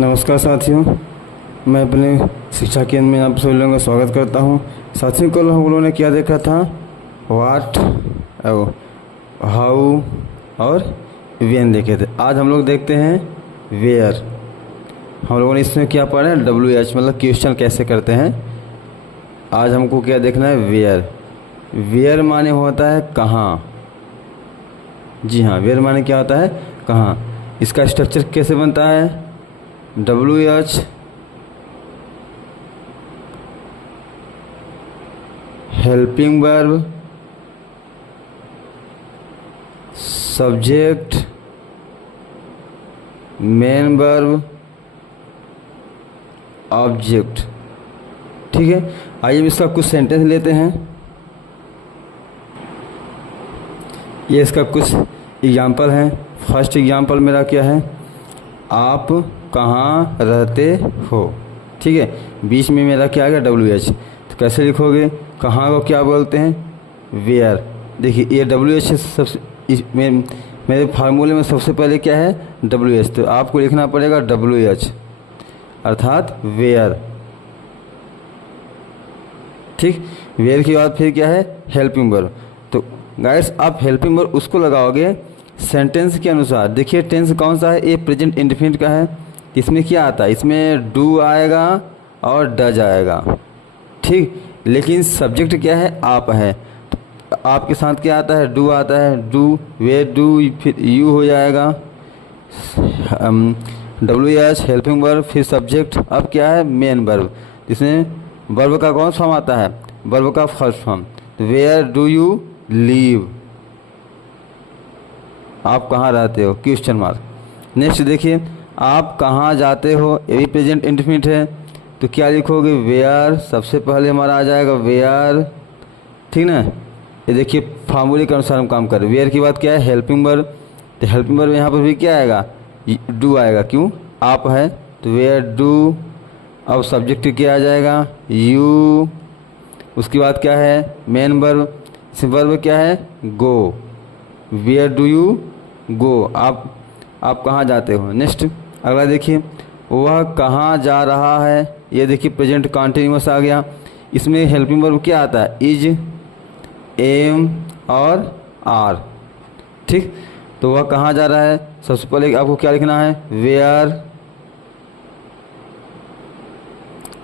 नमस्कार साथियों, मैं अपने शिक्षा केंद्र में आप सभी लोगों का स्वागत करता हूं। साथियों, कल हम लोगों ने क्या देखा था? व्हाट, हाउ और व्हेन देखे थे। आज हम लोग देखते हैं वेयर। हम लोगों ने इसमें क्या पढ़ा है? WH मतलब क्वेश्चन कैसे करते हैं। आज हमको क्या देखना है? वेयर। वेयर माने होता है कहाँ। जी हाँ, वेयर माने क्या होता है? कहाँ। इसका स्ट्रक्चर कैसे बनता है? WH helping verb, subject, main verb, object. ठीक है, आइए इसका कुछ सेंटेंस लेते हैं। ये इसका कुछ एग्जाम्पल हैं। फर्स्ट एग्जाम्पल मेरा क्या है? आप कहाँ रहते हो। ठीक है, बीच में मेरा क्या आ गया? WH। तो कैसे लिखोगे? कहाँ को क्या बोलते हैं? वेयर। देखिए ये WH सबसे मेरे फार्मूले में सबसे पहले क्या है? WH। तो आपको लिखना पड़ेगा WH अर्थात वेयर। ठीक, वेयर के बाद फिर क्या है? Helping verb. तो गाइस आप हेल्पिंग वर्ब उसको लगाओगे सेंटेंस के अनुसार। देखिए टेंस कौन सा है? ये प्रेजेंट इंडेफिनिट का है। इसमें क्या आता है? इसमें डू आएगा और डज आएगा। ठीक, लेकिन सब्जेक्ट क्या है? आप है। तो आपके साथ क्या आता है? डू आता है। डू, वेयर डू, फिर यू हो जाएगा। WH हेल्पिंग वर्ब, फिर सब्जेक्ट। अब क्या है? Main verb. इसमें वर्ब का कौन सा फॉर्म आता है? वर्ब का first form. Where do you live, आप कहाँ रहते हो? Question mark. नेक्स्ट देखिए, आप कहाँ जाते हो, ये भी प्रेजेंट इंडेफिनिट है। तो क्या लिखोगे? वेयर। सबसे पहले हमारा आ जाएगा वेयर। ठीक ना, ये देखिए फार्मूले के अनुसार हम काम कर रहे हैं। वेयर की बात क्या है? Helping verb. तो हेल्पिंग वर्ब यहाँ पर भी क्या आएगा? डू आएगा। क्यों? आप है तो वेयर डू। अब सब्जेक्ट क्या आ जाएगा? यू। उसके बाद क्या है? Main verb. इस वर्ब क्या है? गो। वेयर डू यू गो, आप कहाँ जाते हो। नेक्स्ट अगला देखिए, वह कहाँ जा रहा है। ये देखिए प्रेजेंट कॉन्टिन्यूअस आ गया। इसमें हेल्पिंग वर्ब क्या आता है? इज, एम और आर। ठीक, तो वह कहाँ जा रहा है? सबसे पहले आपको क्या लिखना है? वेयर।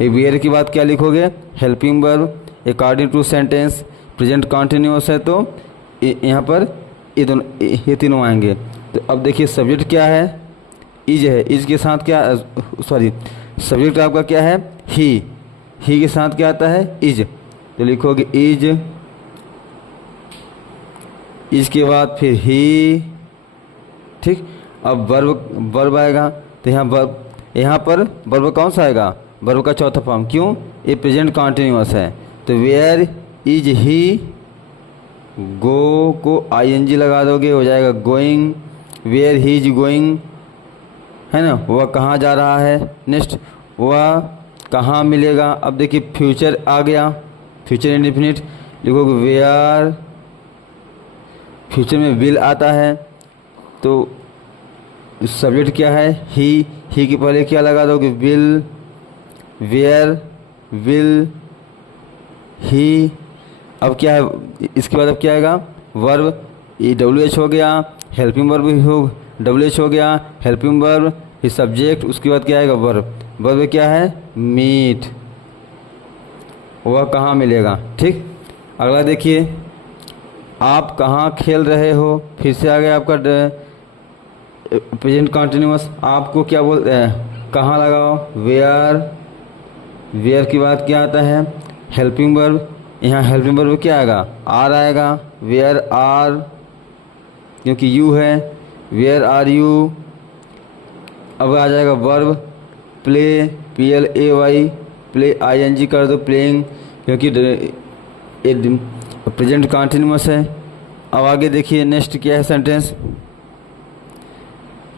ये वेयर की बात क्या लिखोगे? Helping verb according to sentence. Present continuous है तो यहाँ पर ये तीनों आएंगे। तो अब देखिए सब्जेक्ट क्या है? इज है। इज के साथ क्या, सॉरी, सब्जेक्ट आपका क्या है? ही के साथ क्या आता है? इज। तो लिखोगे इज। इज के बाद फिर ही। ठीक, अब वर्ब आएगा। तो यहाँ पर वर्ब कौन सा आएगा? वर्ब का चौथा फॉर्म। क्यों? ये प्रेजेंट कॉन्टिन्यूअस है। तो वेयर इज ही, गो को ING लगा दोगे, हो जाएगा going. Where he is going, है ना। वह कहाँ जा रहा है। नेक्स्ट, वह कहाँ मिलेगा। अब देखिए फ्यूचर आ गया, फ्यूचर इंडेफिनिट। लिखोगे वेयर। फ्यूचर में विल आता है। तो सब्जेक्ट क्या है? ही के पहले क्या लगा दोगे? विल। Where will he. अब क्या है? इसके बाद अब क्या आएगा? वर्ब। ये WH हो गया, हेल्पिंग वर्ब हो, WH हो गया, हेल्पिंग वर्ब, फिर सब्जेक्ट। उसके बाद क्या आएगा? वर्ब। वर्ब क्या है? मीट। वह कहाँ मिलेगा। ठीक, अगला देखिए, आप कहाँ खेल रहे हो। फिर से आ गया आपका प्रेजेंट कॉन्टिन्यूअस। आपको क्या बोलते हैं? कहाँ लगाओ? वेयर। वेयर की बात क्या आता है? Helping verb. यहाँ हेल्पिंग वर्ब क्या आएगा? आर आएगा। वेयर आर, क्योंकि यू है। Where are you. अब आ जाएगा verb play, PLAY, play ING कर दो, प्लेइंग, क्योंकि प्रेजेंट कॉन्टिन्यूअस है। अब आगे देखिए नेक्स्ट क्या है सेंटेंस?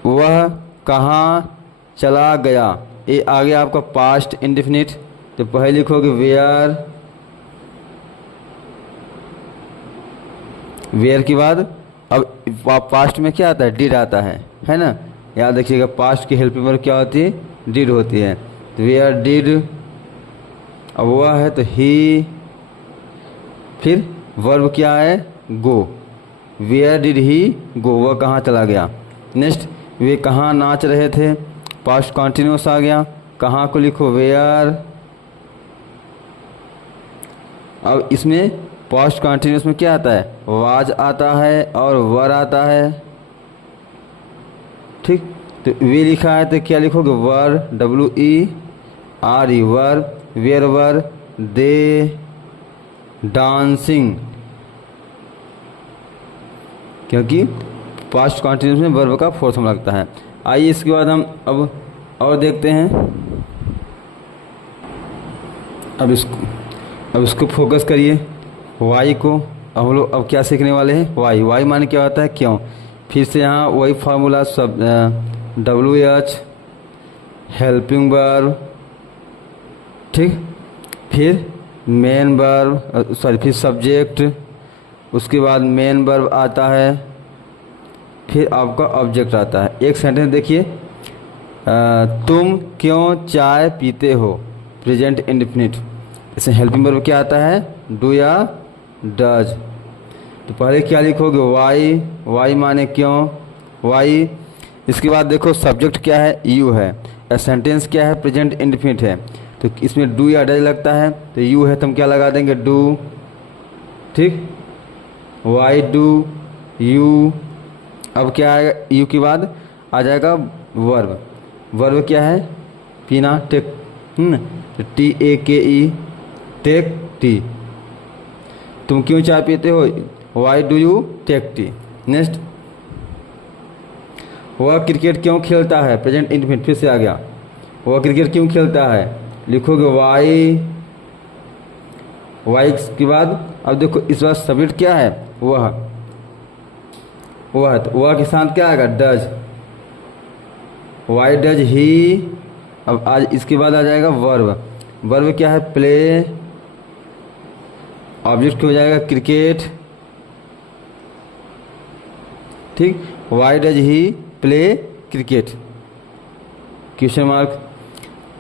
वह कहाँ चला गया। ये आ गया आपका पास्ट इंडेफिनिट। तो पहले लिखोगे वेयर। वेयर के बाद अब पास्ट में क्या आता है? डिड आता है ना। याद रखिएगा पास्ट की हेल्पिंग वर्ब क्या होती है? डिड होती है। तो वेयर डिड, अब वह है तो ही, फिर वर्ब क्या है, गो। वेयर डिड ही गो, वह कहाँ चला गया। नेक्स्ट, वे कहाँ नाच रहे थे, पास्ट कॉन्टिन्यूस आ गया। कहाँ को लिखो, वेयर। अब इसमें पास्ट कॉन्टिन्यूस में क्या आता है, वाज आता है और वर आता है। ठीक, तो वे लिखा है तो क्या लिखोगे, were, WERE, were. Where were they dancing, क्योंकि पास्ट कॉन्टिन्यूस में वर्ब का फोर्थ फॉर्म लगता है। आइए इसके बाद हम अब और देखते हैं। अब इसको फोकस करिए, वाई को। अब हम लोग अब क्या सीखने वाले हैं, वाई माने क्या होता है, क्यों। फिर से यहाँ वही फार्मूला सब, WH हेल्पिंग वर्ब, ठीक, फिर मेन वर्ब, फिर सब्जेक्ट, उसके बाद मेन वर्ब आता है, फिर आपका ऑब्जेक्ट आता है। एक सेंटेंस देखिए, तुम क्यों चाय पीते हो, प्रेजेंट इंडेफिनिट। इसमें हेल्पिंग वर्ब क्या आता है, डू या डज। तो पहले क्या लिखोगे, वाई माने क्यों, वाई। इसके बाद देखो सब्जेक्ट क्या है, यू है। सेंटेंस क्या है, प्रेजेंट इंडेफिनिट है। तो इसमें डू या डज लगता है, तो यू है तो हम क्या लगा देंगे, डू। ठीक, वाई डू यू। अब क्या आएगा, यू के बाद आ जाएगा वर्ब। वर्ब क्या है, पीना, टेक, TAKE, टेक टी। तुम क्यों चाय पीते हो, why do you take tea. Next, वह क्रिकेट क्यों खेलता है, प्रेजेंट इंडेफिनिट, फिर से आ गया। वह क्रिकेट क्यों खेलता है, लिखोगे वाई के बाद। अब देखो इस बार सब्जेक्ट क्या है, वह है, तो वह के साथ क्या आएगा, डज। Why does he. अब आज इसके बाद आ जाएगा वर्ब। वर्ब क्या है, प्ले। ऑब्जेक्ट हो जाएगा क्रिकेट, ठीक। Why does he play cricket, question mark.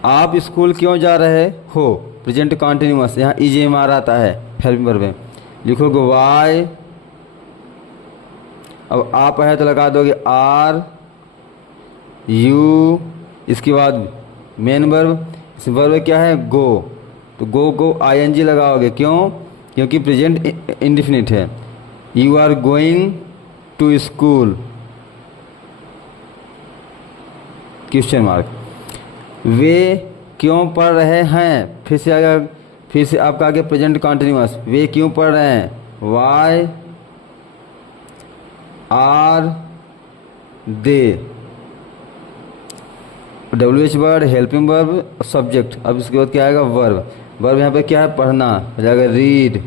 आप स्कूल क्यों जा रहे हो, प्रेजेंट कॉन्टिन्यूअस, यहाँ EJMR आता है हेल्पिंग वर्ब में, लिखोगे वाई। अब आप है तो लगा दोगे आर यू। इसके बाद मेन वर्ब, इस वर्ब क्या है, गो। तो गो ING लगाओगे, क्यों, क्योंकि प्रेजेंट इंडेफिनिट है। You are going to school, question mark. वे क्यों पढ़ रहे हैं, फिर से आपका आगे प्रेजेंट कॉन्टिन्यूअस, वे क्यों पढ़ रहे हैं, why are they. WH word, helping verb, subject. अब इसके बाद क्या आएगा, वर्ब। वर्ब यहाँ पे क्या है, पढ़ना, हो जाएगा रीड।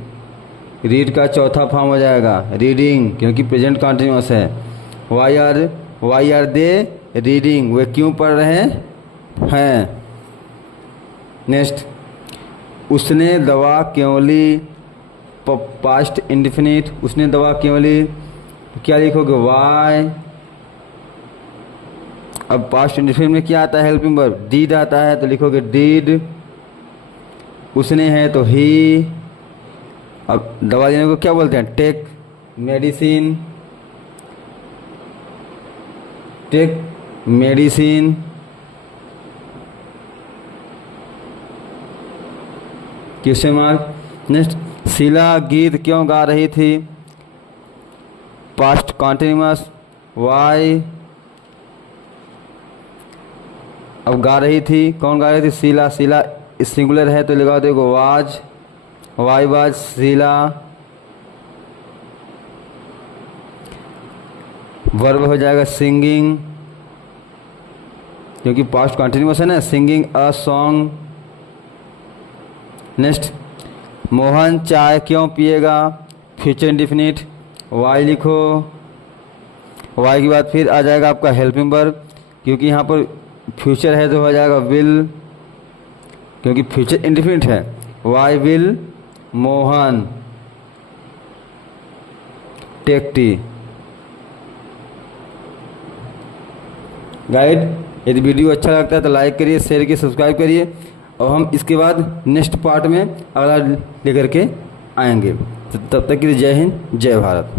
रीड का चौथा फॉर्म हो जाएगा रीडिंग, क्योंकि प्रेजेंट कॉन्टिन्यूअस है। वाई आर दे रीडिंग, वे क्यों पढ़ रहे हैं। नेक्स्ट, उसने दवा क्यों ली, पास्ट इंडेफिनिट, उसने दवा क्यों ली, तो क्या लिखोगे, वाई। अब पास्ट इंडेफिनिट में क्या आता है, हेल्पिंग वर्ब, डीड आता है, तो लिखोगे डीड। उसने है तो ही। अब दवा लेने को क्या बोलते हैं, take medicine, take medicine. Question mark. Next, Sheela गीत क्यों गा रही थी, पास्ट कॉन्टिन्यूअस, वाई। अब गा रही थी, कौन गा रही थी, शीला। शीला सिंगुलर है तो लगा देखो was, why was Sheela. Verb हो जाएगा सिंगिंग, क्योंकि पास्ट कॉन्टिन्यूअस है ना, singing a song. Next, Mohan चाय क्यों पिएगा, फ्यूचर इंडेफिनिट, वाई लिखो। वाई के बाद फिर आ जाएगा आपका हेल्पिंग वर्ब, क्योंकि यहाँ पर फ्यूचर है तो हो जाएगा विल, क्योंकि फ्यूचर इंडेफिनिट है। Why will Mohan take tea. Guide यदि वीडियो अच्छा लगता है तो लाइक करिए, शेयर करिए, सब्सक्राइब करिए और हम इसके बाद नेक्स्ट पार्ट में अगला लेकर के आएंगे। तो तब तक के लिए जय हिंद, जय भारत।